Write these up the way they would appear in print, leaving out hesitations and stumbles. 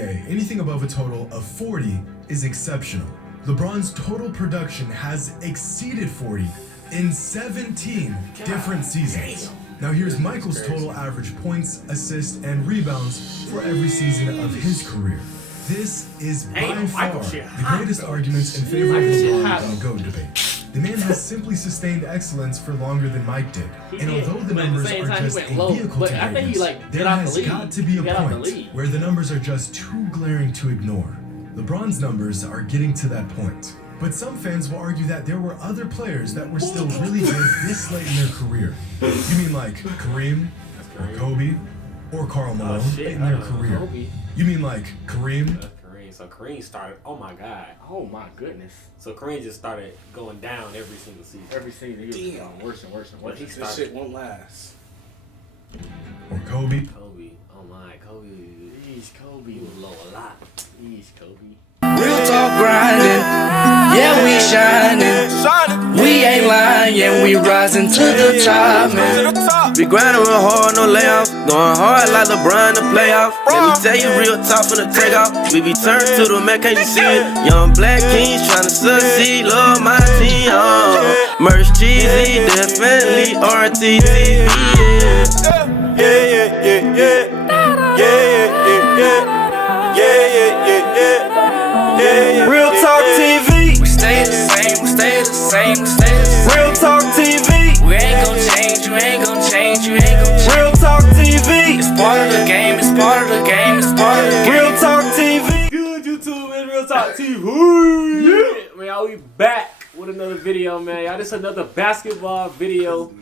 NBA, anything above a total of 40 is exceptional. LeBron's total production has exceeded 40 in 17 different seasons. Now here's Michael's total average points, assists, and rebounds for every season of his career. This is by far the greatest arguments in favor of LeBron in the GOAT debate. The man has simply sustained excellence for longer than Mike did. And although the numbers are just a vehicle to greatness, there has got to be a point where the numbers are just too glaring to ignore. LeBron's numbers are getting to that point. But some fans will argue that there were other players that were still really good this late in their career. You mean like Kareem, or Kobe, or Karl Malone in their career? You mean like Kareem? So Kareem started, oh my God. Oh my goodness. So Kareem just started going down every single season. Every season he was going worse and worse and worse. This shit won't last. Or Kobe? Kobe, oh my, Kobe. Jeez, Kobe He was low a lot. Jeez, Kobe. Real talk grinding, yeah we shining. We ain't lying, yeah we rising to the top, man. We grinding real hard, no layoff. Going hard like LeBron to playoff. Let me tell you real talk from the takeoff. We be turned to the man, can't you see it? Young black kings trying to succeed, love my team. Merch cheesy, definitely RTTV. Real Talk TV. We stay the same, we stay the same, we stay the same. Real Talk TV. We ain't gon' change, you ain't gon' change, you ain't gon' change. Real Talk TV. It's part of the game, it's part of the game, it's part of the game. Real Talk TV. Good YouTube and Real Talk TV. Yeah. Man, y'all, we back with another video, man. Y'all, this is another basketball video.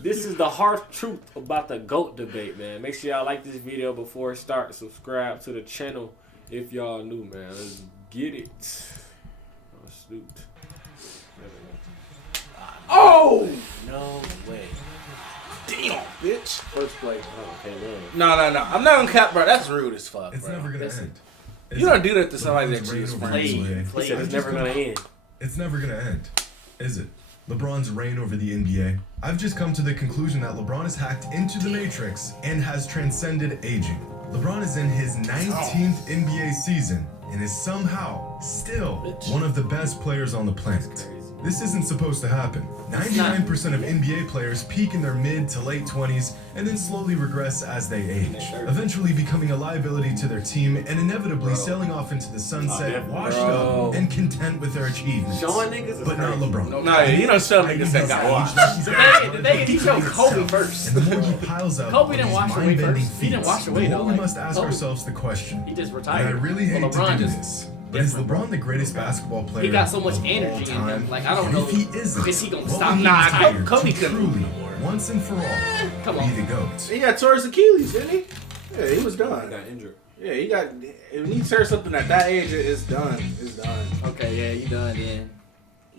This is the harsh truth about the GOAT debate, man. Make sure y'all like this video before it starts. Subscribe to the channel if y'all new, man. Let's get it. Oh, Snooped. Oh! No way. Damn, bitch. First place. Oh, okay, man. No. I'm not gonna cap, bro. That's rude as fuck, It's bro. never gonna end. You don't do that to somebody that you just friends He with. said it's never gonna end. It's never gonna end, is it? LeBron's reign over the NBA. I've just come to the conclusion that LeBron has hacked into the Matrix and has transcended aging. LeBron is in his 19th NBA season and is somehow still one of the best players on the planet. This isn't supposed to happen. 99% of NBA players peak in their mid to late 20s and then slowly regress as they age, eventually becoming a liability to their team and inevitably sailing off into the sunset, washed up and content with their achievements. Showing niggas is But not crazy. LeBron. Nah, you don't show niggas that got washed. He showed Kobe first. And the more he piles up Kobe on didn't these wash away mind-bending first. He didn't feats, wash away, the more though, we like, must ask Kobe. ourselves the question. He just And retired. I really hate Well, LeBron to do just this, but is LeBron the greatest basketball player He got so much of all energy in time? him. Like, I don't And know if he isn't, is he gonna what stop? would he Nah, retire Kobe to couldn't truly, no more. once and for all, Come on. be the GOAT? He got tore his Achilles, didn't he? Yeah, he was done. He got injured. Yeah, he got. When you tear something at that age, it's done. It's done. Okay, yeah, you done then.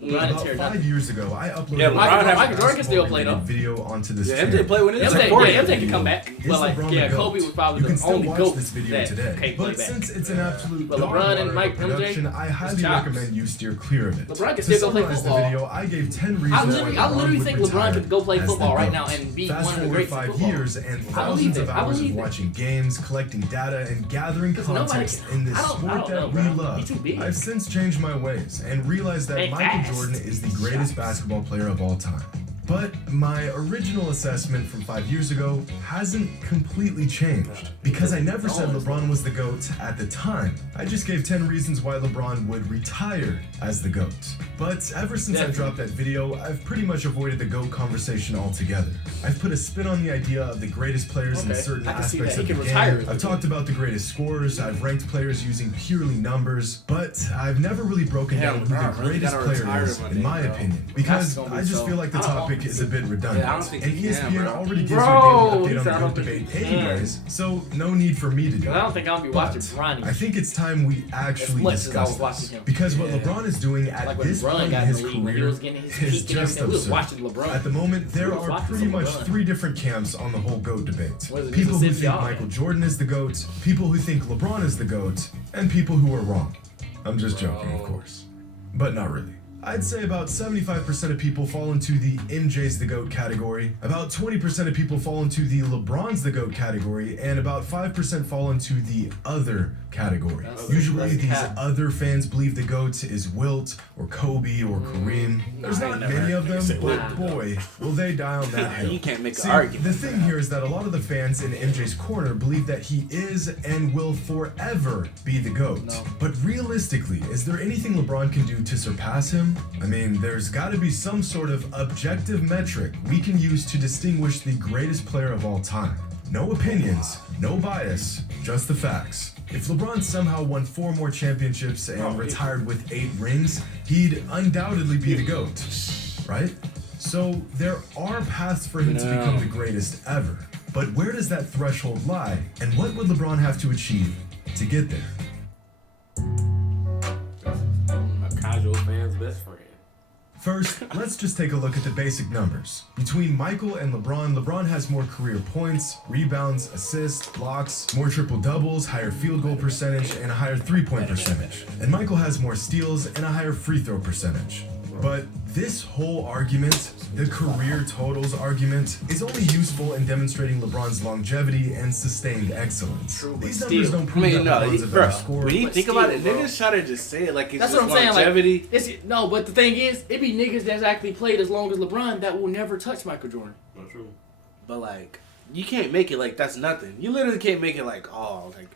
About 5 years ago, I uploaded Yeah, a Michael Jordan can still play, though. video onto this Yeah, channel. MJ played with it. MJ can come back. Is But like, LeBron yeah, the GOAT? Kobe was probably You can the still only watch GOAT this video that today, can't play but back. since it's an absolute But dog LeBron and water Mike, of production, MJ, I highly jobs. recommend you steer clear of it. LeBron can To still go play summarize the football. video, I gave 10 reasons I why literally LeBron think would LeBron could go play retire as football the right GOAT. now and be Fast one of the forward greats in 5 football. years and I believe thousands it. of I hours of believe it. watching games, collecting data, and gathering Because nobody context can- in this I don't sport know, that we bro. love. He's too big. I've since changed my ways and realized that Hey, Michael fast. Jordan is the greatest basketball player of all time. But my original assessment from 5 years ago hasn't completely changed. Because I never said LeBron was the GOAT at the time. I just gave 10 reasons why LeBron would retire as the GOAT. But ever since I dropped that video, I've pretty much avoided the GOAT conversation altogether. I've put a spin on the idea of the greatest players in Okay, certain I can see aspects that. of He the can retire. game. I've talked about the greatest scorers, I've ranked players using purely numbers, but I've never really broken Yeah, down who LeBron the really greatest gotta player retire is, one in day, my bro. opinion. Because gonna be I just so- feel like the I don't topic want is a bit redundant. Yeah, I don't think And he can, ESPN bro. already gives Bro, you a daily he update said I on don't the GOAT think debate he can. anyways, so no need for me to do it. I don't think I'm gonna be watching But Bronny I think it's time we actually much as I was discuss watching this. him. Because what Yeah. LeBron is doing at like when this LeBron point in got in his the league, when he career was getting his is peak and just everything. We was absurd. watching LeBron. At the moment, there We was are watching pretty some much LeBron. 3 different camps on the whole GOAT debate. What is it, People who Mississippi think all Michael Jordan is the GOAT, people who think LeBron is the GOAT, and people who are wrong. I'm just joking, of course. But not really. I'd say about 75% of people fall into the MJ's the GOAT category, about 20% of people fall into the LeBron's the GOAT category, and about 5% fall into the other category. That's Usually these cap. other fans believe the GOAT is Wilt or Kobe or Kareem. There's not many of them, but boy, will they die on that hill. You can't make an See, argument. the thing here is that a lot of the fans in MJ's corner believe that he is and will forever be the GOAT. But realistically, is there anything LeBron can do to surpass him? I mean, there's got to be some sort of objective metric we can use to distinguish the greatest player of all time. No opinions, no bias, just the facts. If LeBron somehow won 4 more championships and retired with 8 rings, he'd undoubtedly be the GOAT, right? So there are paths for him to become the greatest ever. But where does that threshold lie, and what would LeBron have to achieve to get there? A casual fan's best friend. First, let's just take a look at the basic numbers. Between Michael and LeBron has more career points, rebounds, assists, blocks, more triple-doubles, higher field goal percentage, and a higher three-point percentage. And Michael has more steals and a higher free throw percentage. But this whole argument, the career totals argument, is only useful in demonstrating LeBron's longevity and sustained excellence. These numbers don't prove that LeBron's a better scorer. When you But think still, about it, bro. niggas try to just say it like it's That's just what I'm saying. longevity. Like, no, but the thing is, it be niggas that's actually played as long as LeBron that will never touch Michael Jordan. Not true. But like, you can't make it like that's nothing. You literally can't make it like, oh, like,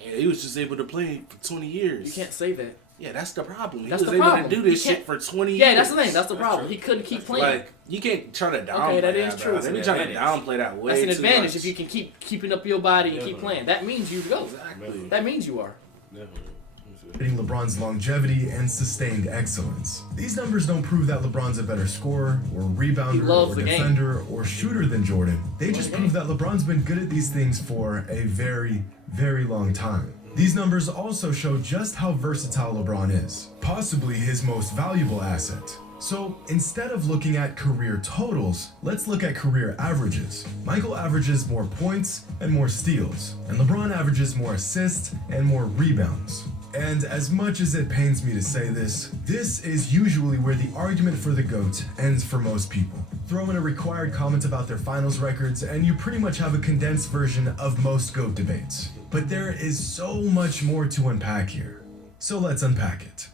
damn, he was just able to play for 20 years. You can't say that. Yeah, that's the problem. He That's was the able problem. to do this You can't- shit for 20 years. Yeah, that's the thing. That's the problem. He couldn't keep playing. Like, you can't try to downplay that is true. Bro. It's They an be trying to advantage. downplay that way That's an too advantage much. if you can keep keeping up your body and keep Definitely. playing. That means you go. Exactly. That means you are. Definitely. LeBron's longevity and sustained excellence. These numbers don't prove that LeBron's a better scorer, or rebounder, loves or the game. defender, or shooter than Jordan. They just prove that LeBron's been good at these things for a very, very long time. These numbers also show just how versatile LeBron is, possibly his most valuable asset. So instead of looking at career totals, let's look at career averages. Michael averages more points and more steals, and LeBron averages more assists and more rebounds. And as much as it pains me to say this, this is usually where the argument for the GOAT ends for most people. Throw in a required comment about their finals records, and you pretty much have a condensed version of most GOAT debates. But there is so much more to unpack here. So let's unpack it.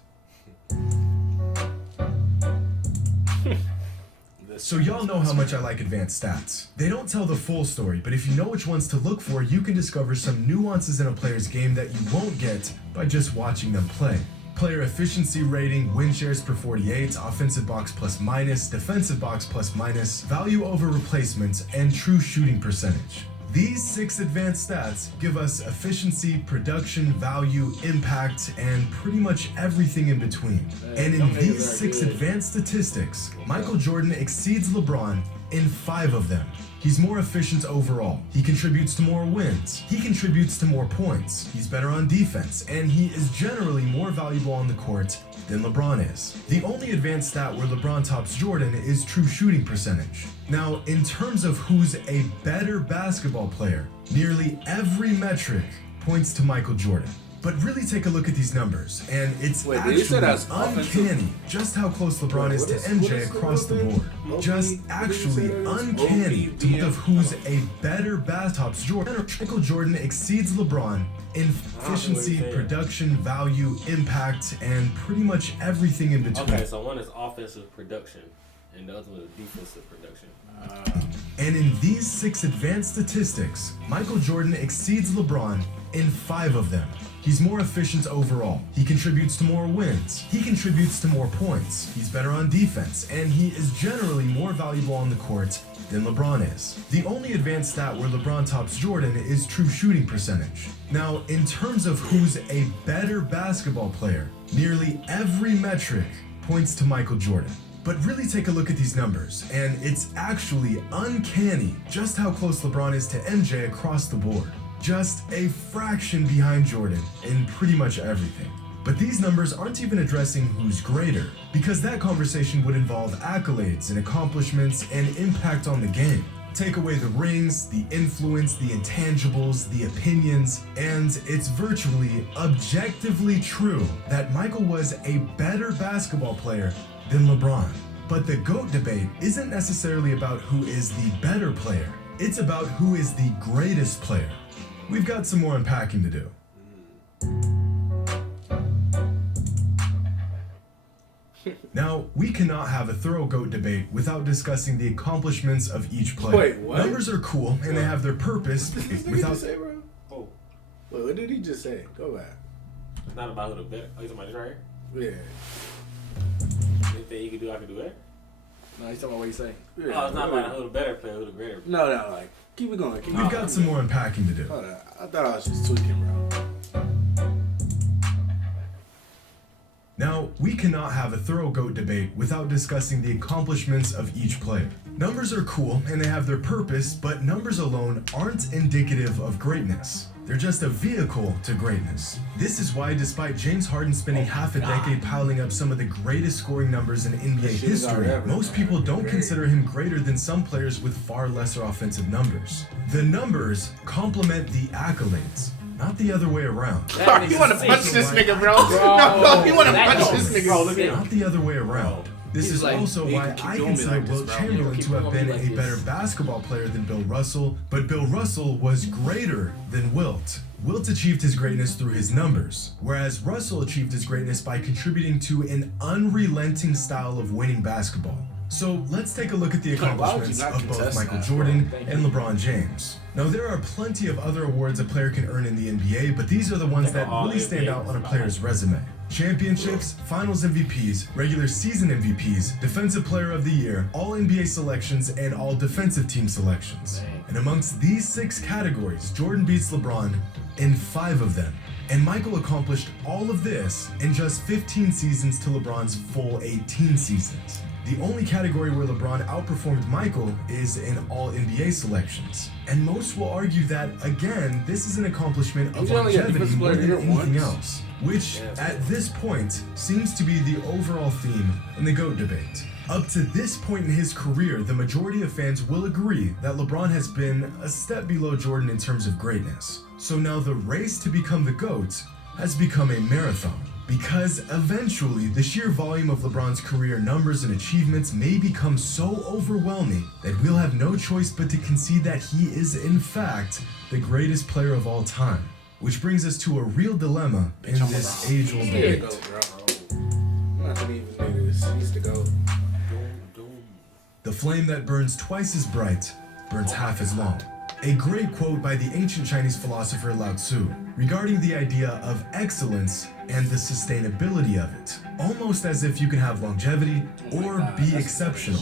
So y'all know how much I like advanced stats. They don't tell the full story, but if you know which ones to look for, you can discover some nuances in a player's game that you won't get by just watching them play. Player efficiency rating, win shares per 48, offensive box plus minus, defensive box plus minus, value over replacement, and true shooting percentage. These 6 advanced stats give us efficiency, production, value, impact, and pretty much everything in between. And in these 6 advanced statistics, Michael Jordan exceeds LeBron in 5 of them. He's more efficient overall. He contributes to more wins. He contributes to more points. He's better on defense, and he is generally more valuable on the court than LeBron is. The only advanced stat where LeBron tops Jordan is true shooting percentage. Now, in terms of who's a better basketball player, nearly every metric points to Michael Jordan. But really take a look at these numbers, and it's Wait, did you say actually that's offensive? uncanny just how close LeBron is to MJ across the board. Just actually uncanny to think of who's a better tops Jordan. Michael Jordan exceeds LeBron in efficiency, production, value, impact, and pretty much everything in between. Okay, so one is offensive production, and the other one is defensive production. And in these 6 advanced statistics, Michael Jordan exceeds LeBron in 5 of them. He's more efficient overall. He contributes to more wins. He contributes to more points. He's better on defense, and he is generally more valuable on the court than LeBron is. The only advanced stat where LeBron tops Jordan is true shooting percentage. Now, in terms of who's a better basketball player, nearly every metric points to Michael Jordan. But really take a look at these numbers, and it's actually uncanny just how close LeBron is to MJ across the board. Just a fraction behind Jordan in pretty much everything. But these numbers aren't even addressing who's greater, because that conversation would involve accolades and accomplishments and impact on the game. Take away the rings, the influence, the intangibles, the opinions, and it's virtually objectively true that Michael was a better basketball player than LeBron. But the GOAT debate isn't necessarily about who is the better player. It's about who is the greatest player. We've got some more unpacking to do. Now, we cannot have a thorough GOAT debate without discussing the accomplishments of each player. Wait, what? Numbers are cool and they have their purpose What did this nigga without. just say, bro? Oh, Wait, what did he just say? Go back. it's not about who the better. Oh, you talking about this right here? Yeah. Anything you can do, I can do it. No, he's talking about what he's saying. Yeah. Oh, it's not about who the better player, who the greater. No, like, keep it going. Keep it We've going. got some more unpacking to do. Hold on. I thought I was just tweaking, bro. Now, we cannot have a thorough GOAT debate without discussing the accomplishments of each player. Numbers are cool and they have their purpose, but numbers alone aren't indicative of greatness. They're just a vehicle to greatness. This is why, despite James Harden spending half a decade piling up some of the greatest scoring numbers in NBA history, most people don't consider him greater than some players with far lesser offensive numbers. The numbers complement the accolades, not the other way around. That You nigga's want to punch insane. this nigga, bro? No, you want to That punch nigga's this nigga. Bro, look at him. Not the other way around. This He's is like, also you why can keep I doing me consider like this, Wilt bro. Chamberlain Keep to have doing me been like a this. better basketball player than Bill Russell, but Bill Russell was greater than Wilt. Wilt achieved his greatness through his numbers, whereas Russell achieved his greatness by contributing to an unrelenting style of winning basketball. So let's take a look at the Why would you accomplishments not of both contest Michael that, Jordan bro? and LeBron James. Now, there are plenty of other awards a player can earn in the NBA, but these are the ones that really stand out on a player's resume. Championships, Finals MVPs, regular season MVPs, Defensive Player of the Year, All NBA selections, and All Defensive Team selections. And amongst these 6 categories, Jordan beats LeBron in 5 of them. And Michael accomplished all of this in just 15 seasons to LeBron's full 18 seasons. The only category where LeBron outperformed Michael is in all NBA selections. And most will argue that, again, this is an accomplishment of He's only got longevity Defensive more Player than of the Year anything once. else, which at this point seems to be the overall theme in the GOAT debate. Up to this point in his career, the majority of fans will agree that LeBron has been a step below Jordan in terms of greatness. So now the race to become the GOAT has become a marathon. Because eventually, the sheer volume of LeBron's career numbers and achievements may become so overwhelming that we'll have no choice but to concede that he is, in fact, the greatest player of all time. Which brings us to a real dilemma in this age-old There you debate. go, bro. I'm not gonna even do this. He needs to go. The flame that burns twice as bright burns half as long. A great quote by the ancient Chinese philosopher Lao Tzu regarding the idea of excellence and the sustainability of it. Almost as if you can have longevity or be exceptional,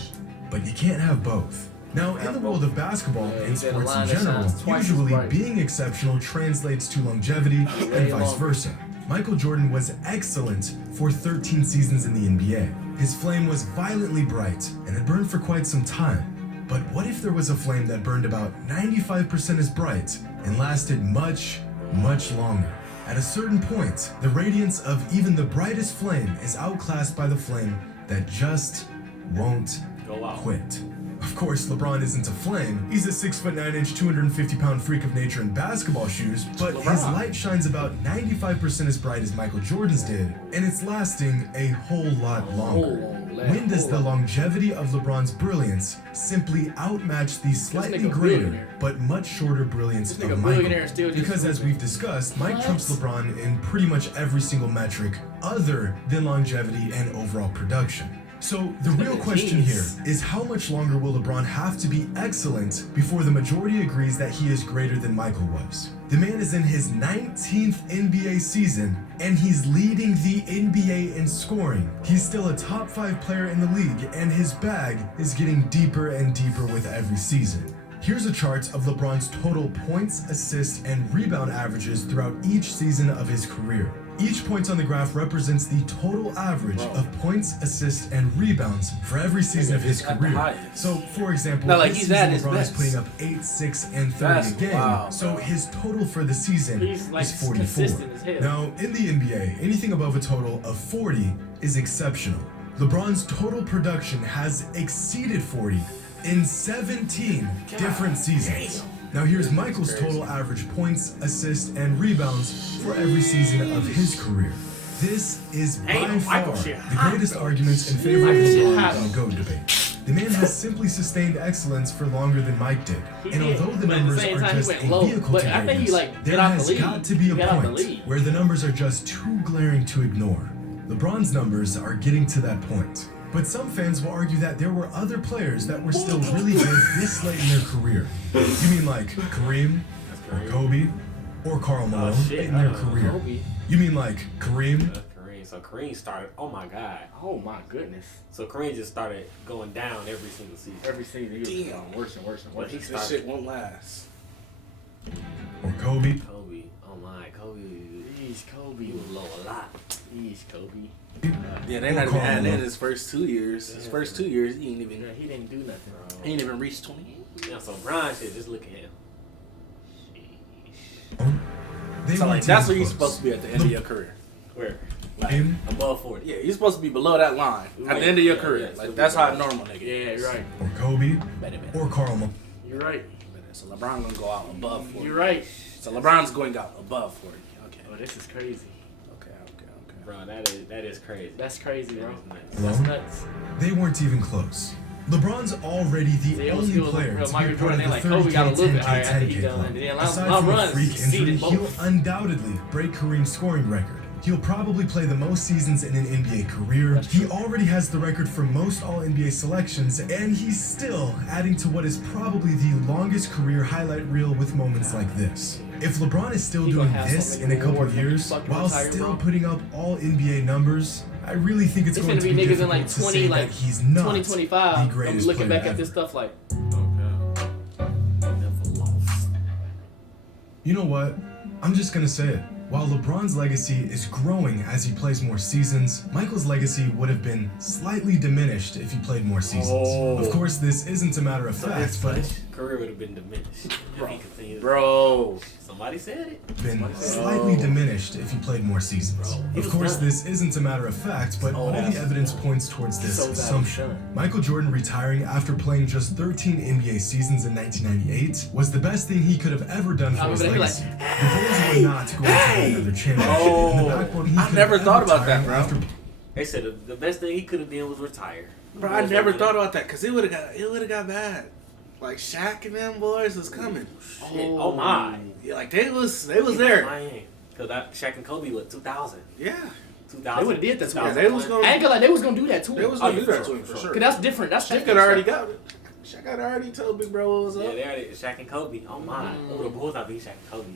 but you can't have both. Now, in the world of basketball Yeah, and he said a sports in line that general, sounds twice as usually bright. being exceptional translates to longevity and vice versa. Michael Jordan was excellent for 13 seasons in the NBA. His flame was violently bright and had burned for quite some time. But what if there was a flame that burned about 95% as bright and lasted much, much longer? At a certain point, the radiance of even the brightest flame is outclassed by the flame that just won't Go out. quit. Of course, LeBron isn't a flame. He's a 6'9" 250-pound freak of nature in basketball shoes, but his light shines about 95% as bright as Michael Jordan's did, and it's lasting a whole lot longer. When does the longevity of LeBron's brilliance simply outmatch the slightly nigga greater billionaire. but much shorter brilliance This nigga of Michael? billionaire still just Because as hooping. we've discussed, Mike What? trumps LeBron in pretty much every single metric other than longevity and overall production. So the real nigga question here genius. is how much longer will LeBron have to be excellent before the majority agrees that he is greater than Michael was? The man is in his 19th NBA season, and he's leading the NBA in scoring. He's still a top 5 player in the league, and his bag is getting deeper and deeper with every season. Here's a chart of LeBron's total points, assists, and rebound averages throughout each season of his career. Each point on the graph represents the total average of points, assists, and rebounds for every season of his At the career. highest. So, for example, No, like, this he's season at his LeBron is best. putting up 8, 6, and 30 That's a game. wild, So bro. his total for the season He's, like, is 44. consistent as hell. Now, in the NBA, anything above a total of 40 is exceptional. LeBron's total production has exceeded 40 in 17 different seasons. Now here's Michael's total average points, assists, and rebounds for every season of his career. This is by Damn, far Michael shit the hot, greatest bro. arguments in favor of Michael shit LeBron hot. in the GOAT debate. The man has simply sustained excellence for longer than Mike did. He And did, although the but at the numbers same are time, he just went a low. vehicle But to I think he, greatness, like, there got off the has lead. got to be a He got off the point lead. where the numbers are just too glaring to ignore. LeBron's numbers are getting to that point. But some fans will argue that there were other players that were still really good this late in their career. You mean like Kareem, or Kobe, or Karl Malone shit. in their career? Kobe. You mean like Kareem? Kareem. So Kareem started. Oh my God. Oh my goodness. So Kareem just started going down every single season. Every season he was going worse and worse and Well, worse. he This started. shit won't last. Or Kobe? Kobe. Oh my, Kobe. Jeez, Kobe. He was low a lot. Jeez, Kobe. Yeah, they're not even adding in his first 2 years. His first 2 years, he ain't even. Yeah, he didn't do nothing. He ain't even reached 20. Yeah, so Brian shit, just look at him. They So like weren't that's even where you're close. supposed to be at the end of your career. Where? Him, Above 40. Yeah, you're supposed to be below that line at the end of your career. Yeah, Like so that's we how a got- normal nigga Yeah, is. you're right. or Kobe, Better, better, or Karl Malone. You're right. better. So LeBron gonna go out above 40. You're right. So LeBron's going out above 40. Okay. Oh, this is crazy. Okay. Bro, that is crazy. That's crazy, bro. That is nuts. That's Malone? nuts. They weren't even close. LeBron's already the They was only still player real to Michael be a part Jordan. of They the like Kobe got a 30K, little bit 10K, higher after he 10K done. club. And then Aside LeBron from a runs freak injury, seeded he'll both. undoubtedly break Kareem's scoring record. He'll probably play the most seasons in an NBA career. That's He true. already has the record for most All-NBA selections, and he's still adding to what is probably the longest career highlight reel with moments like this. If LeBron is still He doing gonna have this so in many a couple awards when he years, fucking while retire, still bro. putting up All-NBA numbers, I really think it's It's going gonna to be be niggas in difficult like to 20, say like that he's not 2025. the I'm greatest looking player back at ever. this stuff like, Never lost. You know what? I'm just gonna say it. While LeBron's legacy is growing as he plays more seasons, Michael's legacy would have been slightly diminished if he played more seasons. Of course, this isn't a matter of fact, but it's Career would have been diminished if he continued. Bro. Somebody said it. been slightly diminished if he played more seasons. he Of was course, done. this isn't a matter of fact, but all the evidence points towards this So bad he's assumption. done. Michael Jordan retiring after playing just 13 NBA seasons in 1998 was the best thing he could have ever done for I his remember they legacy. were The Bulls were not going to win another championship. Oh, and the backbone he I could never have thought ever about that, retired bro. after They said the best thing he could have done was retire. Bro, I never thought about that because it would have got bad. Like Shaq and them boys was coming. Shit. Oh my. Yeah, like they was there. Because Shaq and Kobe was 2000. Yeah. 2000. They would've did that to him. Yeah, they was I gonna. ain't gonna like they was gonna do that to him. They was Oh, gonna yeah, do that for to him sure, for sure. Cause that's different. That's Shaq different had already stuff. got it. Shaq had already told Big Bro what was Yeah, up. they already Shaq and Kobe. Oh my. Oh, the Bulls not beat Shaq and Kobe.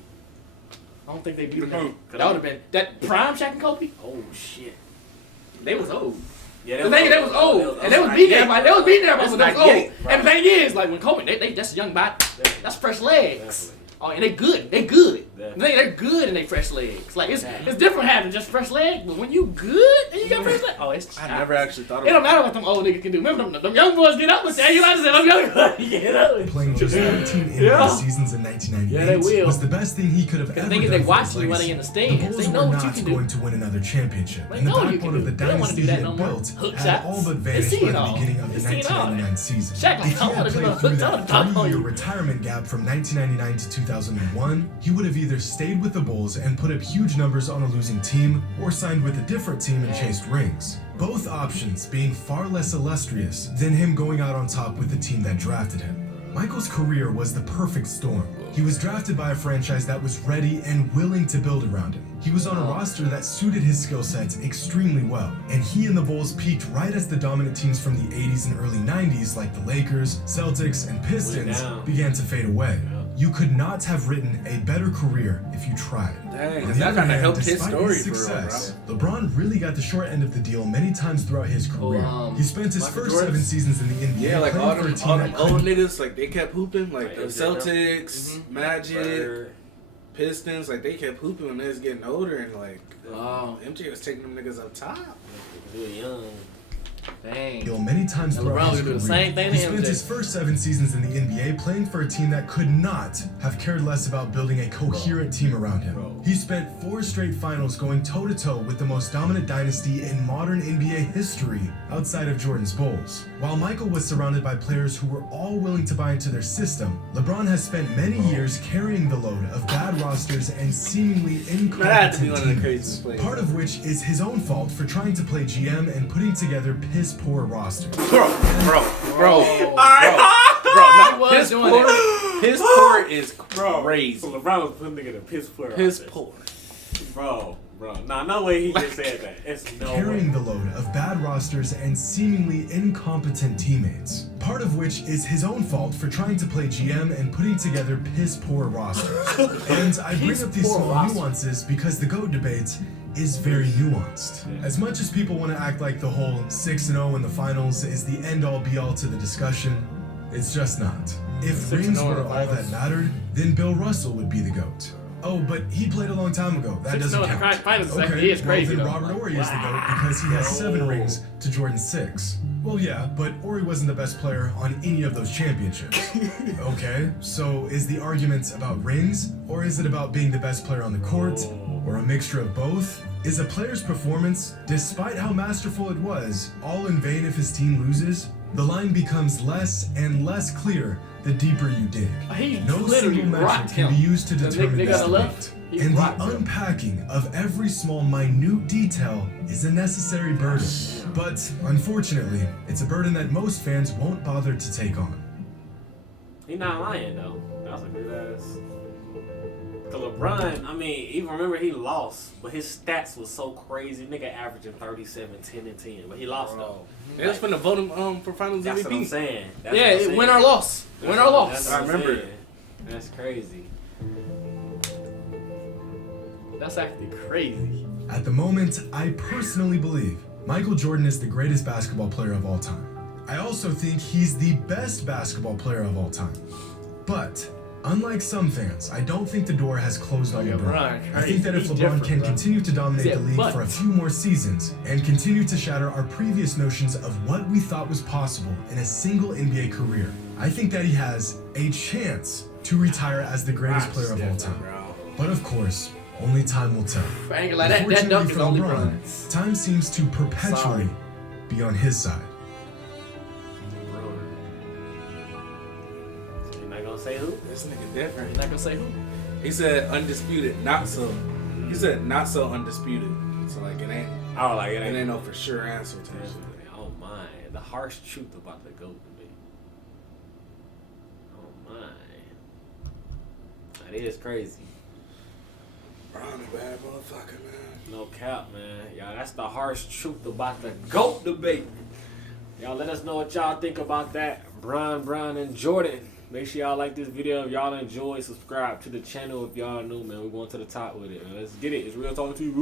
I don't think they beat him. Mhm. That would have been that prime Shaq and Kobe. Oh shit. They was old. Yeah, The thing they was old, and they was beating everybody. They was beating everybody, but they was old. 98, And the thing is, like when Kobe, they that's young body. That's fresh legs. Definitely. Oh, and they good. They good. Definitely. They're good and they fresh legs. Like it's different having just fresh legs, but when you good and you got fresh legs, oh, it's I never actually thought It don't about matter what them old niggas can do. Remember them young boys get up and say, you like to say them young boys get up. playing just 13 NBA Yeah. seasons in 1998 Yeah, they will. was the best thing he could have The ever thing done is, they for watch his you when legacy. they in the The stands. Bulls They know were what you not can going do. to win another championship, They and the know you backbone can of the do. They don't wanna dynasty do he that had no more. built Hook had shots. all but They vanished seen by it the all. beginning of the They seen it all. 1999 season. Shaq like, If I he had wanna played go through hook that on top on 3-year you. retirement gap from 1999 to 2001, he would have either stayed with the Bulls and put up huge numbers on a losing team, or signed with a different team and chased rings. Both options being far less illustrious than him going out on top with the team that drafted him. Michael's career was the perfect storm. He was drafted by a franchise that was ready and willing to build around him. He was on a roster that suited his skill sets extremely well, and he and the Bulls peaked right as the dominant teams from the 80s and early 90s like the Lakers, Celtics, and Pistons down. began to fade away. You could not have written a better career if you tried. Dang, On that the other kinda hand, helped his despite story his for real, success, LeBron really got the short end of the deal many times throughout his career. He spent his Michael first Jordan? 7 seasons in the NBA Yeah, like playing all for a them, team all that them old couldn't niggas, like they kept hooping, like the Right, Celtics, Magic, Bird. Pistons, like they kept hooping when they was getting older, and like Wow. MJ was taking them niggas up top. He was young. Dang. deal many times And throughout LeBron his would do the career. same thing He to spent MJ. his first 7 seasons in the NBA playing for a team that could not have cared less about building a coherent team around him. He spent 4 straight finals going toe-to-toe with the most dominant dynasty in modern NBA history outside of Jordan's Bulls. While Michael was surrounded by players who were all willing to buy into their system, LeBron has spent many years carrying the load of bad rosters and seemingly That had to be incompetent one of the teammates. craziest plays. Part of which is his own fault for trying to play GM and putting together piss poor roster. Bro. was doing it. His poor is Bro, crazy. so LeBron was putting nigga in a piss poor. His roster. poor. Bro. Nah, no way he just said that. It's no Carrying way. the load of bad rosters and seemingly incompetent teammates. Part of which is his own fault for trying to play GM and putting together piss poor rosters. And I bring up these Piss-poor small roster. nuances because the GOAT debate is very nuanced. As much as people want to act like the whole 6-0 in the finals is the end-all be-all to the discussion, it's just not. If 6-0 rings in the were all that finals. mattered, then Bill Russell would be the GOAT. Oh, but he played a long time ago. That 6-0 doesn't in the count. finals is crazy, well, then though. Robert Horry is the GOAT because he has 7 rings to Jordan's 6. Well, yeah, but Horry wasn't the best player on any of those championships. Okay, so is the argument about rings, or is it about being the best player on the court, or a mixture of both? Is a player's performance, despite how masterful it was, all in vain if his team loses? The line becomes less and less clear the deeper you dig. He No literally single metric rocked can be him. used to The determine nigga this on the left, debate. he And the rocked him. unpacking of every small minute detail is a necessary burden. But unfortunately, it's a burden that most fans won't bother to take on. He not lying though. That was a good ass. To LeBron, I mean, even remember he lost, but his stats was so crazy. Nigga averaging 37, 10, and 10, but he lost though. They was finna vote him for Finals That's what I'm MVP. saying. That's what I'm Yeah, saying. win or loss. Win or loss. That's what I'm I remember saying. That's crazy. That's actually crazy. At the moment, I personally believe Michael Jordan is the greatest basketball player of all time. I also think he's the best basketball player of all time. But unlike some fans, I don't think the door has closed on Yeah, LeBron. LeBron, I think that if he's LeBron different, can bro. continue to dominate Yeah, the league but- for a few more seasons and continue to shatter our previous notions of what we thought was possible in a single NBA career, I think that he has a chance to retire as the greatest player of all time. But of course, only time will tell. I ain't gonna lie, that dunk Unfortunately is for only LeBron, Bron's. time seems to perpetually be on his side. You're not gonna say who? This nigga different. Not gonna say who. He said undisputed, not so. He said not so undisputed. So like it ain't Oh, like it it ain't. ain't no for sure answer to this. Oh my, the harsh truth about the GOAT debate. Oh my, that is crazy. Bron a bad motherfucker, man. No cap, man. Y'all, that's the harsh truth about the GOAT debate. Y'all let us know what y'all think about that. Bron, and Jordan. Make sure y'all like this video if y'all enjoy. Subscribe to the channel if y'all new, man. We're going to the top with it, man. Let's get it. It's Real Talk TV.